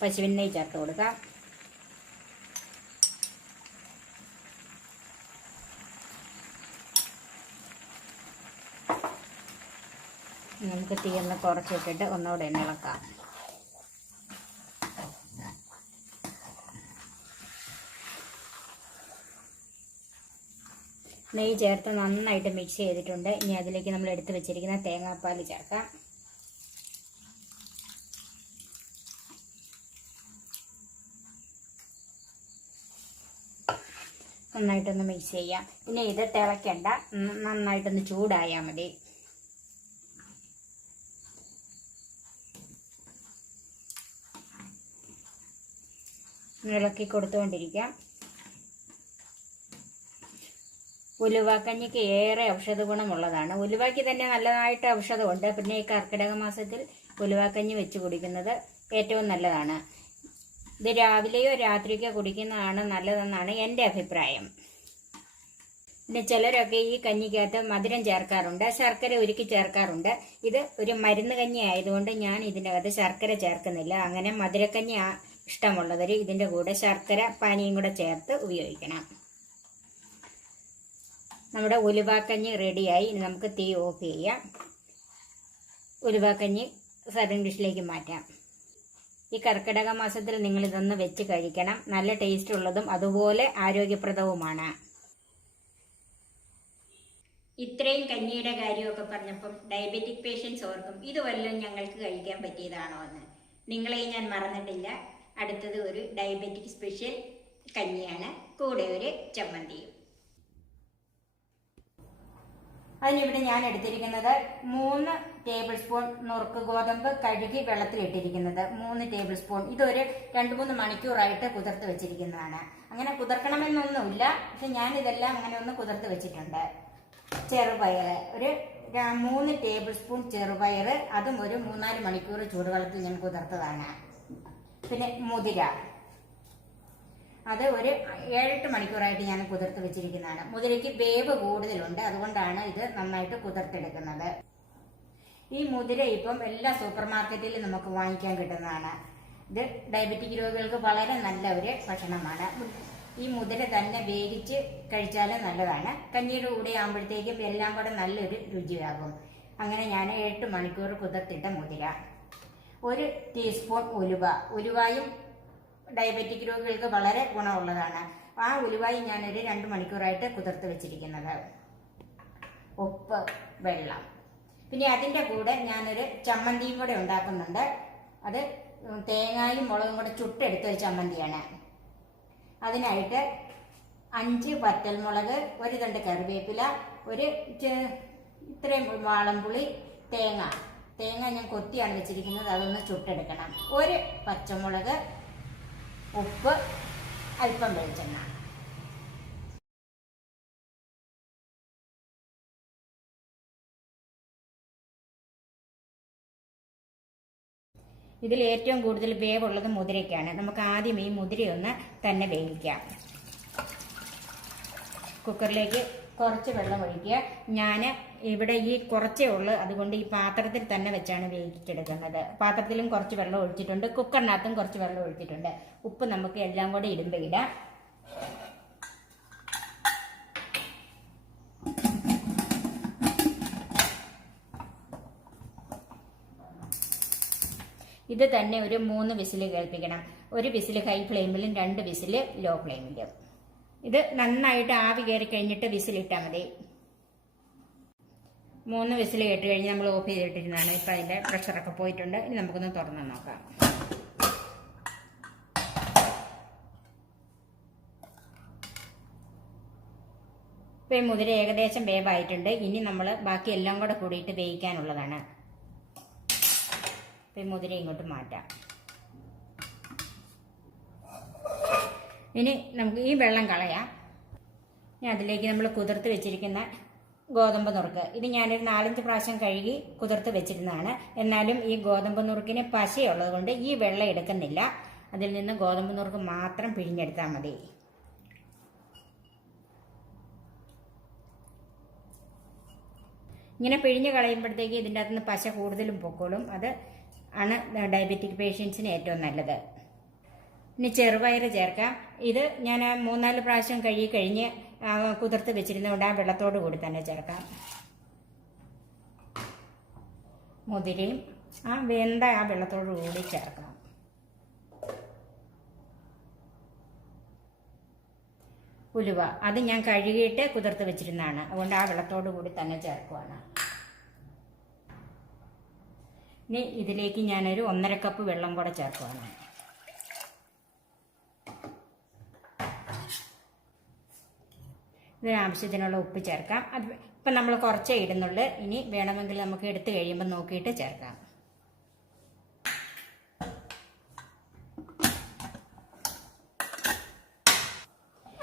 പശുവിൻ നെയ്യ് ചേർത്ത് കൊടുക്കാം. നമുക്ക് തീ ഒന്ന് കുറച്ചിട്ടിട്ട് ഒന്നുകൂടെ ഇളക്കാം. നെയ്യ് ചേർത്ത് നന്നായിട്ട് മിക്സ് ചെയ്തിട്ടുണ്ട്. ഇനി അതിലേക്ക് നമ്മൾ എടുത്ത് വെച്ചിരിക്കുന്ന തേങ്ങാപ്പാൽ ചേർക്കാം. നന്നായിട്ടൊന്ന് മിക്സ് ചെയ്യാം. ഇനി ഇത് തിളയ്ക്കണ്ട, നന്നായിട്ടൊന്ന് ചൂടായാൽ മതി. ഇളക്കി കൊടുത്തുകൊണ്ടിരിക്കാം. ഉലുവാക്കഞ്ഞിക്ക് ഏറെ ഔഷധ ഗുണമുള്ളതാണ്. ഉലുവയ്ക്ക് തന്നെ നല്ലതായിട്ട് ഔഷധമുണ്ട്. പിന്നെ ഈ കർക്കിടക മാസത്തിൽ ഉലുവാക്കഞ്ഞി വെച്ച് കുടിക്കുന്നത് ഏറ്റവും നല്ലതാണ്. ഇത് രാവിലെയോ രാത്രിക്കോ കുടിക്കുന്നതാണ് നല്ലതെന്നാണ് എൻ്റെ അഭിപ്രായം. പിന്നെ ചിലരൊക്കെ ഈ കഞ്ഞിക്കകത്ത് മധുരം ചേർക്കാറുണ്ട്, ശർക്കര ഉരുക്കി ചേർക്കാറുണ്ട്. ഇത് ഒരു മരുന്ന് കഞ്ഞി ആയതുകൊണ്ട് ഞാൻ ഇതിൻ്റെ അകത്ത് ശർക്കര ചേർക്കുന്നില്ല. അങ്ങനെ മധുരക്കഞ്ഞി ഇഷ്ടമുള്ളവർ ഇതിൻ്റെ കൂടെ ശർക്കര പാനിയും കൂടെ ചേർത്ത് ഉപയോഗിക്കണം. നമ്മുടെ ഉലുവാക്കഞ്ഞി റെഡിയായി. ഇനി നമുക്ക് തീ ഓഫ് ചെയ്യാം. ഉലുവാക്കഞ്ഞി സർവിംഗ് ഡിഷിലേക്ക് മാറ്റാം. ഈ കർക്കിടക മാസത്തിൽ നിങ്ങൾ ഇതൊന്ന് വെച്ച് കഴിക്കണം. നല്ല ടേസ്റ്റ് ഉള്ളതും അതുപോലെ ആരോഗ്യപ്രദവുമാണ്. ഇത്രയും കഞ്ഞിയുടെ കാര്യമൊക്കെ പറഞ്ഞപ്പം ഡയബറ്റിക് പേഷ്യൻസ് ഓർക്കും ഇത് വല്ലതും ഞങ്ങൾക്ക് കഴിക്കാൻ പറ്റിയതാണോ എന്ന്. നിങ്ങളെയും ഞാൻ മറന്നിട്ടില്ല. അടുത്തത് ഒരു ഡയബറ്റിക് സ്പെഷ്യൽ കഞ്ഞിയാണ്, കൂടെ ഒരു ചമ്മന്തിയും. അതിനിവിടെ ഞാൻ എടുത്തിരിക്കുന്നത് 3 ടേബിൾ സ്പൂൺ നുറുക്ക് ഗോതമ്പ് കഴുകി വെള്ളത്തിലിട്ടിരിക്കുന്നത് 3 ടേബിൾ സ്പൂൺ. ഇതൊരു 2-3 മണിക്കൂറായിട്ട് കുതിർത്ത് വെച്ചിരിക്കുന്നതാണ്. അങ്ങനെ കുതിർക്കണമെന്നൊന്നുമില്ല, പക്ഷെ ഞാനിതെല്ലാം അങ്ങനെ ഒന്ന് കുതിർത്ത് വെച്ചിട്ടുണ്ട്. ചെറുപയർ ഒരു 3 ടേബിൾ സ്പൂൺ ചെറുപയർ, അതും ഒരു 3-4 മണിക്കൂർ ചൂടുവെള്ളത്തിൽ ഞാൻ കുതിർത്തതാണ്. പിന്നെ മുതിര, അത് ഒരു 7-8 മണിക്കൂറായിട്ട് ഞാൻ കുതിർത്ത് വെച്ചിരിക്കുന്നതാണ്. മുതിരയ്ക്ക് വേവ് കൂടുതലുണ്ട്, അതുകൊണ്ടാണ് ഇത് നന്നായിട്ട് കുതിർത്തെടുക്കുന്നത്. ഈ മുതിര ഇപ്പം എല്ലാ സൂപ്പർ മാർക്കറ്റിലും നമുക്ക് വാങ്ങിക്കാൻ കിട്ടുന്നതാണ്. ഇത് ഡയബറ്റിക് രോഗികൾക്ക് വളരെ നല്ല ഒരു ഭക്ഷണമാണ്. ഈ മുതിര തന്നെ വേവിച്ച് കഴിച്ചാലും നല്ലതാണ്. കഞ്ഞിയുടെ കൂടെ ആകുമ്പോഴത്തേക്കും എല്ലാം കൂടെ നല്ലൊരു രുചിയാകും. അങ്ങനെ ഞാൻ 8 മണിക്കൂർ കുതിർത്തിട്ട മുതിര, 1 ടീസ്പൂൺ ഉലുവായും ഡയബറ്റിക് രോഗികൾക്ക് വളരെ ഗുണമുള്ളതാണ്. ആ ഉലുവായി ഞാനൊരു 2 മണിക്കൂറായിട്ട് കുതിർത്ത് വെച്ചിരിക്കുന്നത്. ഉപ്പ്, വെള്ളം. പിന്നെ അതിൻ്റെ കൂടെ ഞാനൊരു ചമ്മന്തിയും കൂടെ ഉണ്ടാക്കുന്നുണ്ട്. അത് തേങ്ങായും മുളകും കൂടെ ചുട്ടെടുത്ത ഒരു ചമ്മന്തിയാണ്. അതിനായിട്ട് 5 വറ്റൽമുളക്, 1 തണ്ട് കറിവേപ്പില, ഇത്രയും വാളംപുളി, തേങ്ങ ഞാൻ കൊത്തിയാണ് വെച്ചിരിക്കുന്നത്, അതൊന്ന് ചുട്ടെടുക്കണം. 1 പച്ചമുളക്, ഉപ്പ്, അല്പം വെളിച്ചെണ്ണ. ഇതിൽ ഏറ്റവും കൂടുതൽ വേവുള്ളത് മുതിരയ്ക്കാണ്. നമുക്ക് ആദ്യം ഈ മുതിരയൊന്ന് തന്നെ വേവിക്കാം. കുക്കറിലേക്ക് കുറച്ച് വെള്ളം ഒഴിക്കുക. ഞാൻ ഇവിടെ ഈ കുറച്ചേ ഉള്ളൂ, അതുകൊണ്ട് ഈ പാത്രത്തിൽ തന്നെ വെച്ചാണ് വേവിച്ചെടുക്കുന്നത്. പാത്രത്തിലും കുറച്ച് വെള്ളം ഒഴിച്ചിട്ടുണ്ട്, കുക്കറിനകത്തും കുറച്ച് വെള്ളം ഒഴിച്ചിട്ടുണ്ട്. ഉപ്പ് നമുക്ക് എല്ലാം കൂടെ ഇടുമ്പോൾ ഇടാം. ഇത് തന്നെ ഒരു 3 വിസിൽ കേൾപ്പിക്കണം. 1 വിസിൽ ഹൈ ഫ്ലെയിമിലും 2 വിസിൽ ലോ ഫ്ലെയിമിലും. ഇത് നന്നായിട്ട് ആവി കയറി കഴിഞ്ഞിട്ട് വിസിലിട്ടാൽ മതി. 3 വിസിൽ കേട്ട് കഴിഞ്ഞ് നമ്മൾ ഓഫ് ചെയ്തിട്ടിരുന്നതാണ്. ഇപ്പം അതിൻ്റെ പ്രഷറൊക്കെ പോയിട്ടുണ്ട്. ഇനി നമുക്കൊന്ന് തുറന്ന് നോക്കാം. ഇപ്പം മുതിര ഏകദേശം വേവായിട്ടുണ്ട്. ഇനി നമ്മൾ ബാക്കി എല്ലാം കൂടെ കൂടിയിട്ട് വേവിക്കാനുള്ളതാണ്. ഇപ്പം മുതിര ഇങ്ങോട്ട് മാറ്റാം. ഇനി നമുക്ക് ഈ വെള്ളം കളയാം. ഇനി അതിലേക്ക് നമ്മൾ കുതിർത്ത് വെച്ചിരിക്കുന്ന ഗോതമ്പ് നുറുക്ക്, ഇത് ഞാനൊരു 4-5 പ്രാവശ്യം കഴുകി കുതിർത്ത് വെച്ചിരുന്നതാണ്. എന്നാലും ഈ ഗോതമ്പ് നുറുക്കിന് പശയുള്ളത് കൊണ്ട് ഈ വെള്ളം എടുക്കുന്നില്ല. അതിൽ നിന്ന് ഗോതമ്പ് നുറുക്ക് മാത്രം പിഴിഞ്ഞെടുത്താൽ മതി. ഇങ്ങനെ പിഴിഞ്ഞ് കളയുമ്പോഴത്തേക്ക് ഇതിൻ്റെ അകത്ത് നിന്ന് പശ കൂടുതലും പൊക്കോളും. അത് ആണ് ഡയബറ്റിക് പേഷ്യൻസിന് ഏറ്റവും നല്ലത്. ഇനി ചെറുപയർ ചേർക്കാം. ഇത് ഞാൻ 3-4 പ്രാവശ്യം കഴുകി കഴിഞ്ഞ് കുതിർത്ത് വെച്ചിരുന്നതുകൊണ്ട് ആ വെള്ളത്തോട് കൂടി തന്നെ ചേർക്കാം. മുതിരയും ആ വെന്ത ആ വെള്ളത്തോട് കൂടി ചേർക്കാം. ഉലുവ, അത് ഞാൻ കഴുകിയിട്ട് കുതിർത്ത് വെച്ചിരുന്നതാണ്, അതുകൊണ്ട് ആ വെള്ളത്തോട് കൂടി തന്നെ ചേർക്കുവാണ്. ഇനി ഇതിലേക്ക് ഞാനൊരു 1.5 കപ്പ് വെള്ളം കൂടെ ചേർക്കുവാണ്. ഇതിന് ആവശ്യത്തിനുള്ള ഉപ്പ് ചേർക്കാം. അത് ഇപ്പം നമ്മൾ കുറച്ചേ ഇടുന്നുള്ളൂ. ഇനി വേണമെങ്കിൽ നമുക്ക് എടുത്തു കഴിയുമ്പോൾ നോക്കിയിട്ട് ചേർക്കാം.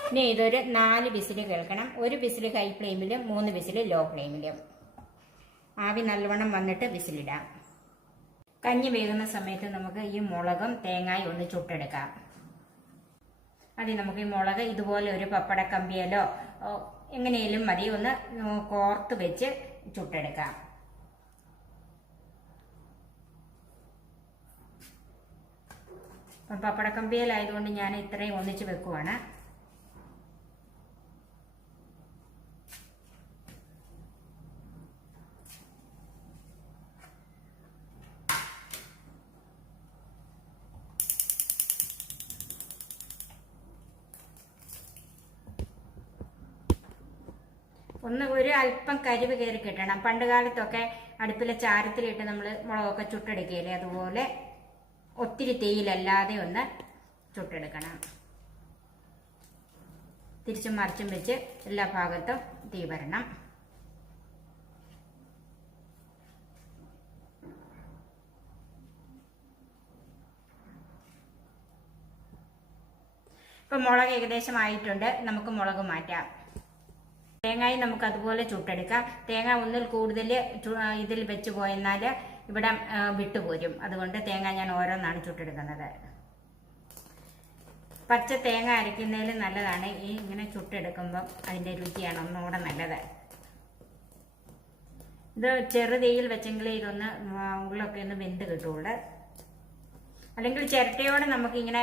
ഇനി ഇതൊരു 4 വിസിൽ കേൾക്കണം. 1 വിസിൽ ഹൈ ഫ്ലെയിമിലും 3 വിസിൽ ലോ ഫ്ലെയിമിലും. ആവി നല്ലവണ്ണം വന്നിട്ട് വിസിലിടാം. കഞ്ഞി വേകുന്ന സമയത്ത് നമുക്ക് ഈ മുളകും തേങ്ങായും ഒന്ന് ചുട്ടെടുക്കാം. അത് നമുക്ക് ഈ മുളക് ഇതുപോലെ ഒരു പപ്പട കമ്പിയിലോ എങ്ങനെയും മതി, ഒന്ന് കോർത്ത് വെച്ച് ചുട്ടെടുക്കാം. അപ്പം പപ്പട കമ്പിയിലായതുകൊണ്ട് ഞാൻ ഇത്രയും ഒന്നിച്ച് വെക്കുവാണ്. ഒരു അല്പം കരിവ് കയറി കിട്ടണം. പണ്ട് കാലത്തൊക്കെ അടുപ്പിലെ ചാരത്തിലിട്ട് നമ്മൾ മുളകൊക്കെ ചുട്ടെടുക്കുകയില്ലേ, അതുപോലെ ഒത്തിരി തീയിലല്ലാതെ ഒന്ന് ചുട്ടെടുക്കണം. തിരിച്ചും മറിച്ചും വെച്ച് എല്ലാ ഭാഗത്തും തീ വരണം. ഇപ്പം മുളക് ഏകദേശം ആയിട്ടുണ്ട്. നമുക്ക് മുളക് മാറ്റാം. തേങ്ങയും നമുക്ക് അതുപോലെ ചുട്ടെടുക്കാം. തേങ്ങ ഒന്നിൽ കൂടുതൽ ഇതിൽ വെച്ച് പോയെന്നാൽ ഇവിടെ വിട്ടുപോരും. അതുകൊണ്ട് തേങ്ങ ഞാൻ ഓരോന്നാണ് ചുട്ടെടുക്കുന്നത്. പച്ച തേങ്ങ അരയ്ക്കുന്നതിൽ നല്ലതാണ്. ഈ ഇങ്ങനെ ചുട്ടെടുക്കുമ്പം അതിൻ്റെ രുചിയാണ് ഒന്നുകൂടെ നല്ലത്. ഇത് ചെറുതീയിൽ വെച്ചെങ്കിൽ ഇതൊന്ന് ഉള്ളൊക്കെ ഒന്ന് വെന്ത് കിട്ടുള്ളൂ. അല്ലെങ്കിൽ ചിരട്ടയോടെ നമുക്കിങ്ങനെ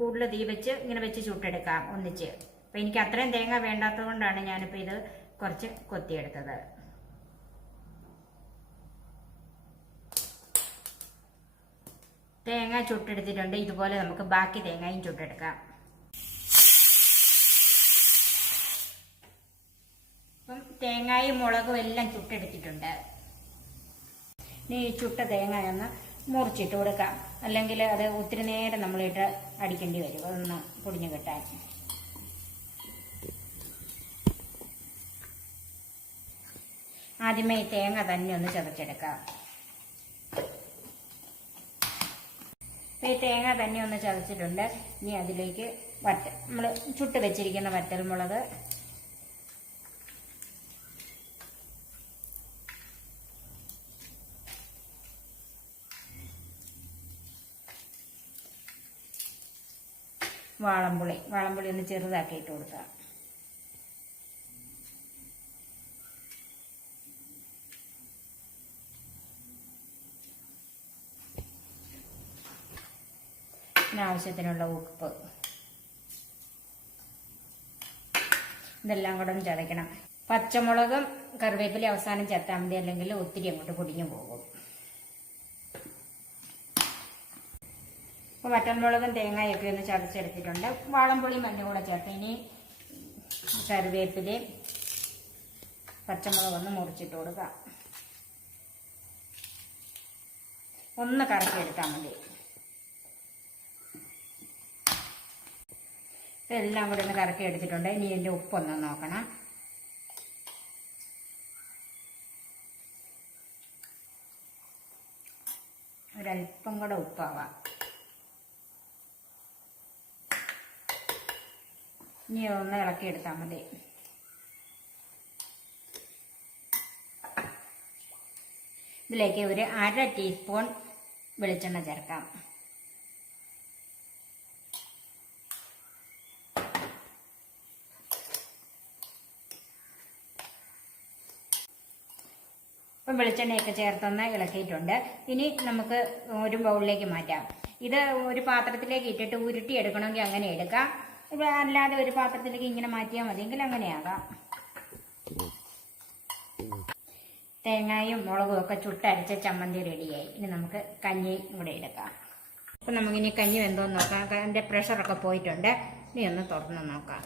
കൂടുതൽ തീ വെച്ച് ഇങ്ങനെ വെച്ച് ചുട്ടെടുക്കാം ഒന്നിച്ച്. അപ്പം എനിക്ക് അത്രയും തേങ്ങ വേണ്ടാത്തത് കൊണ്ടാണ് ഞാനിപ്പോൾ ഇത് കുറച്ച് കൊത്തിയെടുത്തത്. തേങ്ങ ചുട്ടെടുത്തിട്ടുണ്ട്. ഇതുപോലെ നമുക്ക് ബാക്കി തേങ്ങയും ചുട്ടെടുക്കാം. അപ്പം തേങ്ങയും മുളകും എല്ലാം ചുട്ടെടുത്തിട്ടുണ്ട്. ഇനി ഈ ചുട്ട തേങ്ങ ഒന്ന് മുറിച്ചിട്ട് കൊടുക്കാം. അല്ലെങ്കിൽ അത് ഒത്തിരി നേരം നമ്മളിട്ട് അടിക്കേണ്ടി വരും അതൊന്ന് പൊടിഞ്ഞു കിട്ടാൻ. ആദ്യമേ ഈ തേങ്ങ തന്നെ ഒന്ന് ചതച്ചെടുക്കാം. ഈ തേങ്ങ തന്നെ ഒന്ന് ചതച്ചിട്ടുണ്ട്. ഇനി അതിലേക്ക് നമ്മൾ ചുട്ട് വെച്ചിരിക്കുന്ന വറ്റൽമുളക്, വാളംപുളി ഒന്ന് ചെറുതാക്കി ഇട്ട് കൊടുക്കാം. ആവശ്യത്തിനുള്ള ഉപ്പ്, ഇതെല്ലാം കൂടെ ഒന്ന് ചതയ്ക്കണം. പച്ചമുളകും കറിവേപ്പില അവസാനം ചേർത്താൽ മതി, അല്ലെങ്കിൽ ഒത്തിരി അങ്ങോട്ട് പൊടിഞ്ഞു പോകും. അപ്പോൾ വറ്റൽമുളകും തേങ്ങയൊക്കെ ഒന്ന് ചതച്ചെടുത്തിട്ടുണ്ട്. വാളംപുളിയും മഞ്ഞൾ കൂടെ ചേർത്ത് ഇനി കറിവേപ്പിലയും പച്ചമുളകൊന്ന് മുറിച്ചിട്ട് കൊടുക്കാം. ഒന്ന് കറക്കിയെടുത്താൽ മതി. എല്ലാം കൂടെ ഒന്ന് കറക്കി എടുത്തിട്ടുണ്ട്. ഇനി ഇതിൻ്റെ ഉപ്പൊന്ന് നോക്കണം. ഒരല്പം കൂടെ ഉപ്പാവാം. ഇനി ഒന്ന് ഇളക്കിയെടുത്താൽ മതി. ഇതിലേക്ക് ഒരു 1/2 ടീസ്പൂൺ വെളിച്ചെണ്ണ ചേർക്കാം. ഇപ്പം വെളിച്ചെണ്ണയൊക്കെ ചേർത്തൊന്ന് ഇളക്കിയിട്ടുണ്ട്. ഇനി നമുക്ക് ഒരു ബൗളിലേക്ക് മാറ്റാം. ഇത് ഒരു പാത്രത്തിലേക്ക് ഇട്ടിട്ട് ഉരുട്ടിയെടുക്കണമെങ്കിൽ അങ്ങനെ എടുക്കാം. അല്ലാതെ ഒരു പാത്രത്തിലേക്ക് ഇങ്ങനെ മാറ്റിയാൽ മതിയെങ്കിൽ അങ്ങനെയാകാം. തേങ്ങയും മുളകും ഒക്കെ ചുട്ടരച്ച ചമ്മന്തി റെഡിയായി. ഇനി നമുക്ക് കഞ്ഞി കൂടെ എടുക്കാം. അപ്പം നമുക്കിനി കഞ്ഞി വെന്തോന്ന് നോക്കാം. അതിൻ്റെ പ്രഷറൊക്കെ പോയിട്ടുണ്ട്. ഇനി ഒന്ന് തുറന്ന് നോക്കാം.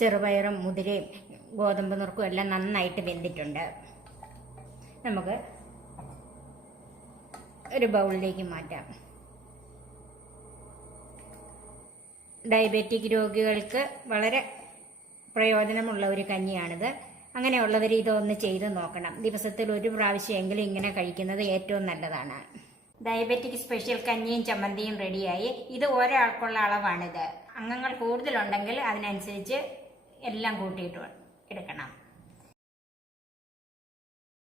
ചെറുപയറും മുതിരയും ഗോതമ്പ് നുറുക്കും എല്ലാം നന്നായിട്ട് വെന്തിട്ടുണ്ട്. നമുക്ക് ഒരു ബൗളിലേക്ക് മാറ്റാം. ഡയബറ്റിക് രോഗികൾക്ക് വളരെ പ്രയോജനമുള്ള ഒരു കഞ്ഞിയാണിത്. അങ്ങനെയുള്ളവർ ഇതൊന്ന് ചെയ്ത് നോക്കണം. ദിവസത്തിൽ ഒരു പ്രാവശ്യമെങ്കിലും ഇങ്ങനെ കഴിക്കുന്നത് ഏറ്റവും നല്ലതാണ്. ഡയബറ്റിക് സ്പെഷ്യൽ കഞ്ഞിയും ചമ്മന്തിയും റെഡിയായി. ഇത് ഒരാൾക്കുള്ള അളവാണിത്. അംഗങ്ങൾ കൂടുതലുണ്ടെങ്കിൽ അതിനനുസരിച്ച് എല്ലാം കൂട്ടിയിട്ട് എടുക്കണം.